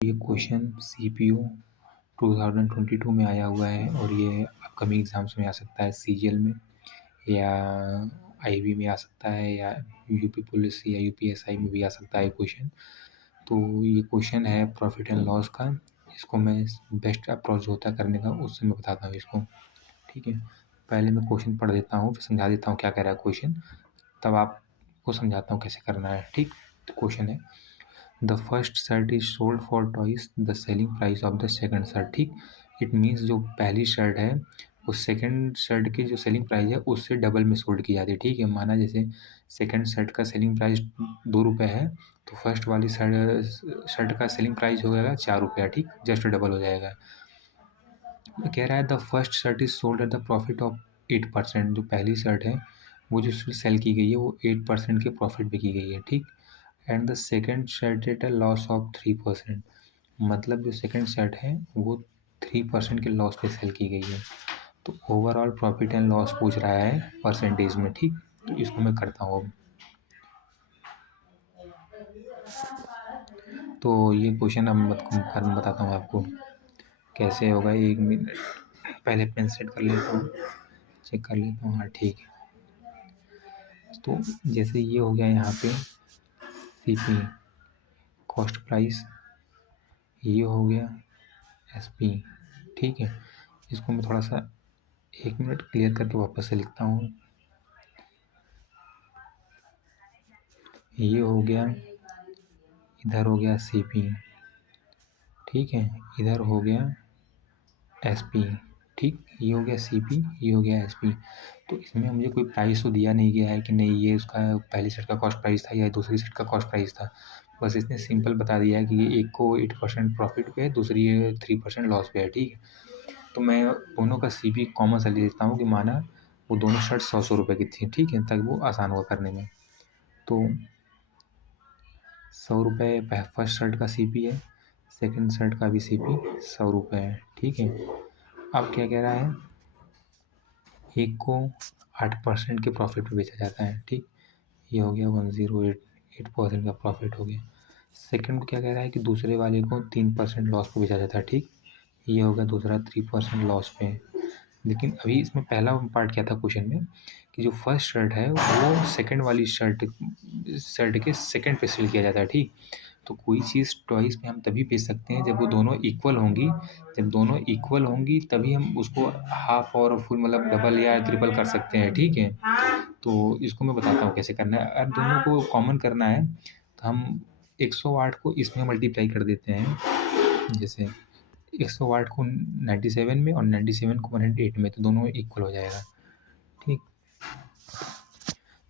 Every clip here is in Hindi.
ये क्वेश्चन सीपीयू 2022 में आया हुआ है और ये अपकमिंग एग्जाम्स में आ सकता है, सीजीएल में या आईबी में आ सकता है या यूपी पुलिस या यूपीएसआई में भी आ सकता है क्वेश्चन। तो ये क्वेश्चन है प्रॉफिट एंड लॉस का। इसको मैं बेस्ट अप्रोच होता है करने का, उससे मैं बताता हूँ इसको। ठीक है, पहले मैं क्वेश्चन पढ़ देता हूँ, फिर समझा देता हूँ क्या कह रहा है क्वेश्चन, तब आपको समझाता हूँ कैसे करना है। ठीक, तो क्वेश्चन है the first shirt is sold for twice the selling price of the second shirt. ठीक, इट मीन्स जो पहली शर्ट है वो सेकंड शर्ट की जो सेलिंग प्राइस है उससे डबल में सोल्ड की जाती है। ठीक है, माना जैसे सेकंड शर्ट का सेलिंग प्राइस 2 रुपये है तो फर्स्ट वाली शर्ट का सेलिंग प्राइस हो जाएगा 4 रुपया। ठीक, जस्ट डबल हो जाएगा। कह रहा है the first shirt is sold at the profit of 8%। जो पहली शर्ट है वो जो सेल की गई है वो 8% के प्रॉफिट पे की गई है। ठीक, and the second shirt at a loss of 3%। मतलब जो सेकेंड शर्ट है वो 3% के लॉस पे सेल की गई है। तो ओवरऑल प्रॉफिट एंड लॉस पूछ रहा है परसेंटेज में। ठीक, तो इसको मैं करता हूँ अब। तो ये क्वेश्चन अब मैं बताता हूँ आपको कैसे होगा। 1 मिनट पहले पेन सेट कर लेता हूँ, चेक कर लेता हूँ। हाँ ठीक है, तो जैसे ये हो गया यहाँ पे सीपी कॉस्ट प्राइस, ये हो गया एसपी। ठीक है, इसको मैं थोड़ा सा 1 मिनट क्लियर करके वापस से लिखता हूँ। ये हो गया, इधर हो गया सीपी। ठीक है, इधर हो गया एसपी। ठीक, ये हो गया सीपी, ये हो गया एसपी। तो इसमें मुझे कोई प्राइस तो दिया नहीं गया है कि नहीं ये उसका पहली सेट का कॉस्ट प्राइस था या दूसरी सेट का कॉस्ट प्राइस था। बस इसने सिंपल बता दिया है कि ये एक को 8% प्रॉफिट पे है, दूसरी 3% लॉस पे है। ठीक है, तो मैं दोनों का सीपी कॉमन सा ले लेता हूँ कि माना वो दोनों शर्ट 100 रुपये की थी। ठीक है, ताकि वो आसान हुआ करने में। तो 100 रुपये फर्स्ट शर्ट का सीपी है, सेकंड शर्ट का भी सीपी 100 रुपये है। ठीक है, अब क्या कह रहा है, एक को 8% के प्रॉफिट पे बेचा जाता है। ठीक, ये हो गया 108% का प्रॉफिट हो गया। सेकंड को क्या कह रहा है कि दूसरे वाले को 3% लॉस पे बेचा जाता है। ठीक, ये हो गया दूसरा 3% लॉस पे। लेकिन अभी इसमें पहला पार्ट क्या था क्वेश्चन में कि जो फर्स्ट शर्ट है वो सेकंड वाली शर्ट के सेकंड पे सेल किया जाता है। ठीक, तो कोई चीज़ ट्वाइस में हम तभी बेच सकते हैं जब वो दोनों इक्वल होंगी। जब दोनों इक्वल होंगी तभी हम उसको हाफ और फुल मतलब डबल या ट्रिपल कर सकते हैं। ठीक है, तो इसको मैं बताता हूँ कैसे करना है। अगर दोनों को कॉमन करना है तो हम 108 को इसमें मल्टीप्लाई कर देते हैं। जैसे 108 को 97 में और 97 को 108 में, तो दोनों इक्वल हो जाएगा। ठीक,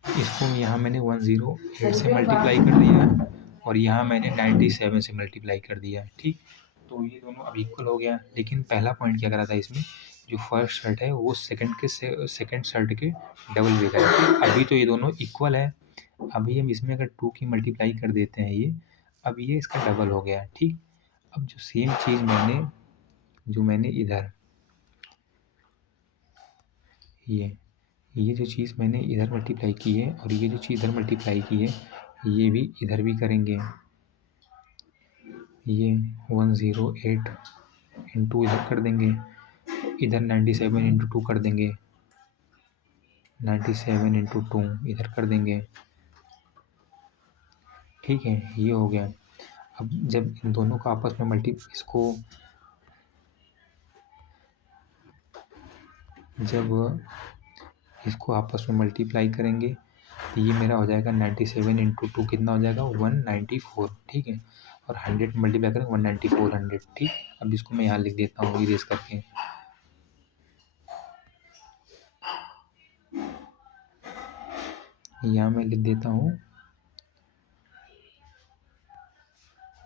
इसको यहाँ मैंने 108 से मल्टीप्लाई कर दिया और यहाँ मैंने 97 से मल्टीप्लाई कर दिया। ठीक, तो ये दोनों अब इक्वल हो गया। लेकिन पहला पॉइंट क्या करा था इसमें, जो फर्स्ट शर्ट है वो सेकंड शर्ट के डबल बेच रहा है। अभी तो ये दोनों इक्वल है, अभी हम इसमें अगर 2 की मल्टीप्लाई कर देते हैं ये, अब ये इसका डबल हो गया। ठीक, अब जो सेम चीज़ मैंने इधर ये जो चीज़ मैंने इधर मल्टीप्लाई की है और ये जो चीज़ इधर मल्टीप्लाई की है ये भी इधर भी करेंगे। ये 108 इंटू इधर कर देंगे, इधर 97 इंटू 2 कर देंगे, 97 इंटू 2 इधर कर देंगे। ठीक है, ये हो गया। अब जब इन दोनों को आपस में जब इसको आपस में मल्टीप्लाई करेंगे तो ये मेरा हो जाएगा 97 इंटू 2 कितना हो जाएगा 194। ठीक है, और 100 मल्टीप्लाई करेंगे 194 100। ठीक, अब इसको मैं यहाँ लिख देता हूँ इरेज करके। यहाँ मैं लिख देता हूँ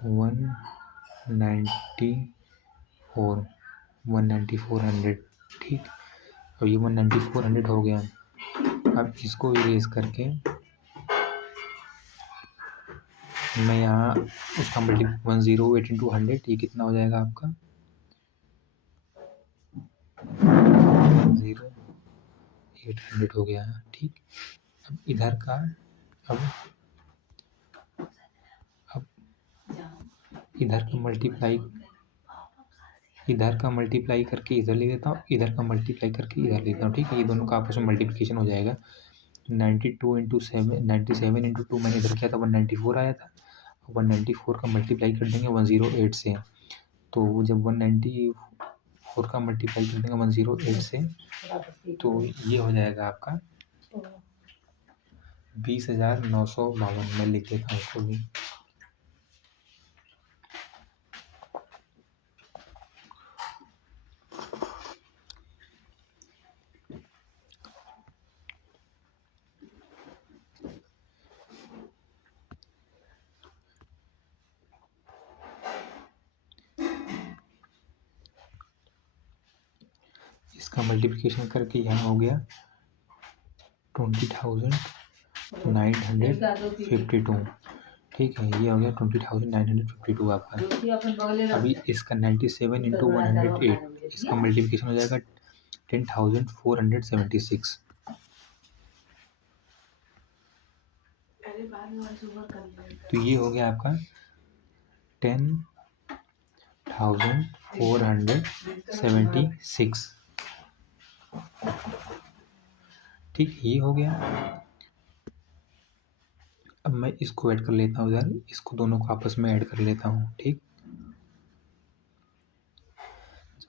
194 100। ठीक, अब ये 194 हो गया। अब इसको इरेज करके मैं यहाँ उसका मल्टी 108 इंटू 100, ये कितना हो जाएगा आपका 108 हो गया। ठीक, अब इधर का अब इधर का मल्टीप्लाई करके इधर ले लेता हूँ, इधर का मल्टीप्लाई करके इधर लेता हूँ, ठीक है। ये दोनों का आपस में मल्टीप्लिकेशन हो जाएगा। 92 इंटू 7, 97 इंटू 2 मैंने इधर किया था 194 आया था। 194 का मल्टीप्लाई कर देंगे 108 से, तो जब 194 का मल्टीप्लाई कर देंगे 108 से, तो ये हो जाएगा आपका 20,952। मैं लिख लेता हूँ इसको भी। इसका मल्टीप्लिकेशन करके यहाँ हो गया 20,952, ठीक है। ये हो गया 20,952 आपका। अभी इसका 97 इंटू 108, इसका मल्टीप्लिकेशन हो जाएगा 10,476। तो ये हो गया आपका 10,476, ठीक। ये हो गया। अब मैं इसको ऐड कर लेता हूँ इधर, इसको दोनों को आपस में ऐड कर लेता हूँ, ठीक।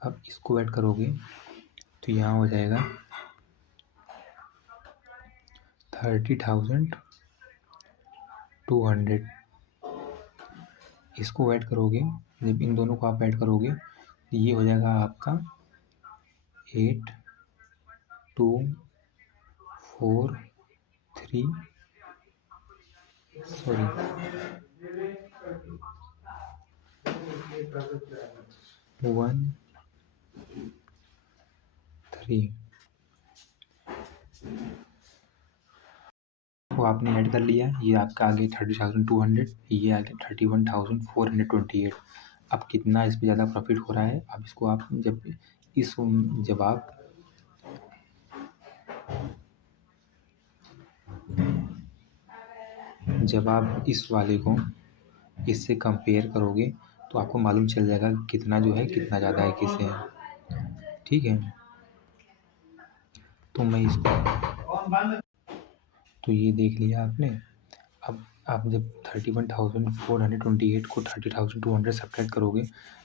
अब इसको ऐड करोगे तो यहाँ हो जाएगा 30,200। इसको ऐड करोगे, जब इन दोनों को आप ऐड करोगे तो ये हो जाएगा आपका 8,2,4,3 सॉरी 1,3 वो आपने ऐड कर लिया। ये आपका आगे 30,200, ये आगे 31,428। अब कितना इस पे ज़्यादा प्रॉफिट हो रहा है, अब इसको आप जब आप इस वाले को इससे कंपेयर करोगे तो आपको मालूम चल जाएगा कितना जो है कितना ज़्यादा है किससे है, ठीक है। तो मैं इसको तो ये देख लिया आपने। अब आप जब 31,428 को 30,200 सब्ट्रैक्ट करोगे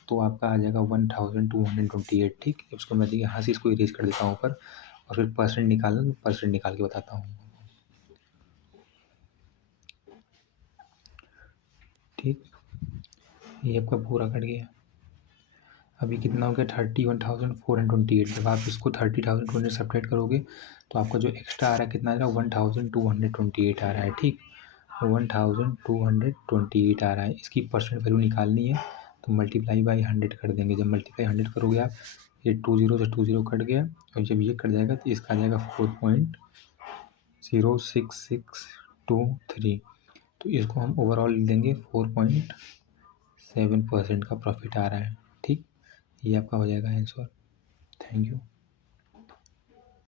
तो आपका आ जाएगा 1,228, ठीक। उसको मैं यहाँ से इसको इरेज कर देता हूँ ऊपर, और फिर परसेंट निकाल के बताता हूँ, ठीक। ये आपका पूरा कट गया। अभी कितना हो गया 31,428। जब आप इसको 30,200 सब्ट्रैक्ट करोगे तो आपका जो एक्स्ट्रा आ रहा है कितना आ रहा है 1,228 आ रहा है, ठीक। 1,228 आ रहा है। इसकी परसेंट वैल्यू निकालनी है तो मल्टीप्लाई बाई 100 कर देंगे। जब मल्टीप्लाई 100 करोगे आप, ये 20 से 20 कट गया, और जब ये कट जाएगा तो इसका आ जाएगा 4.06623। तो इसको हम ओवरऑल देंगे 4.7% का प्रॉफिट आ रहा है, ठीक। ये आपका हो जाएगा आंसर। Thank you.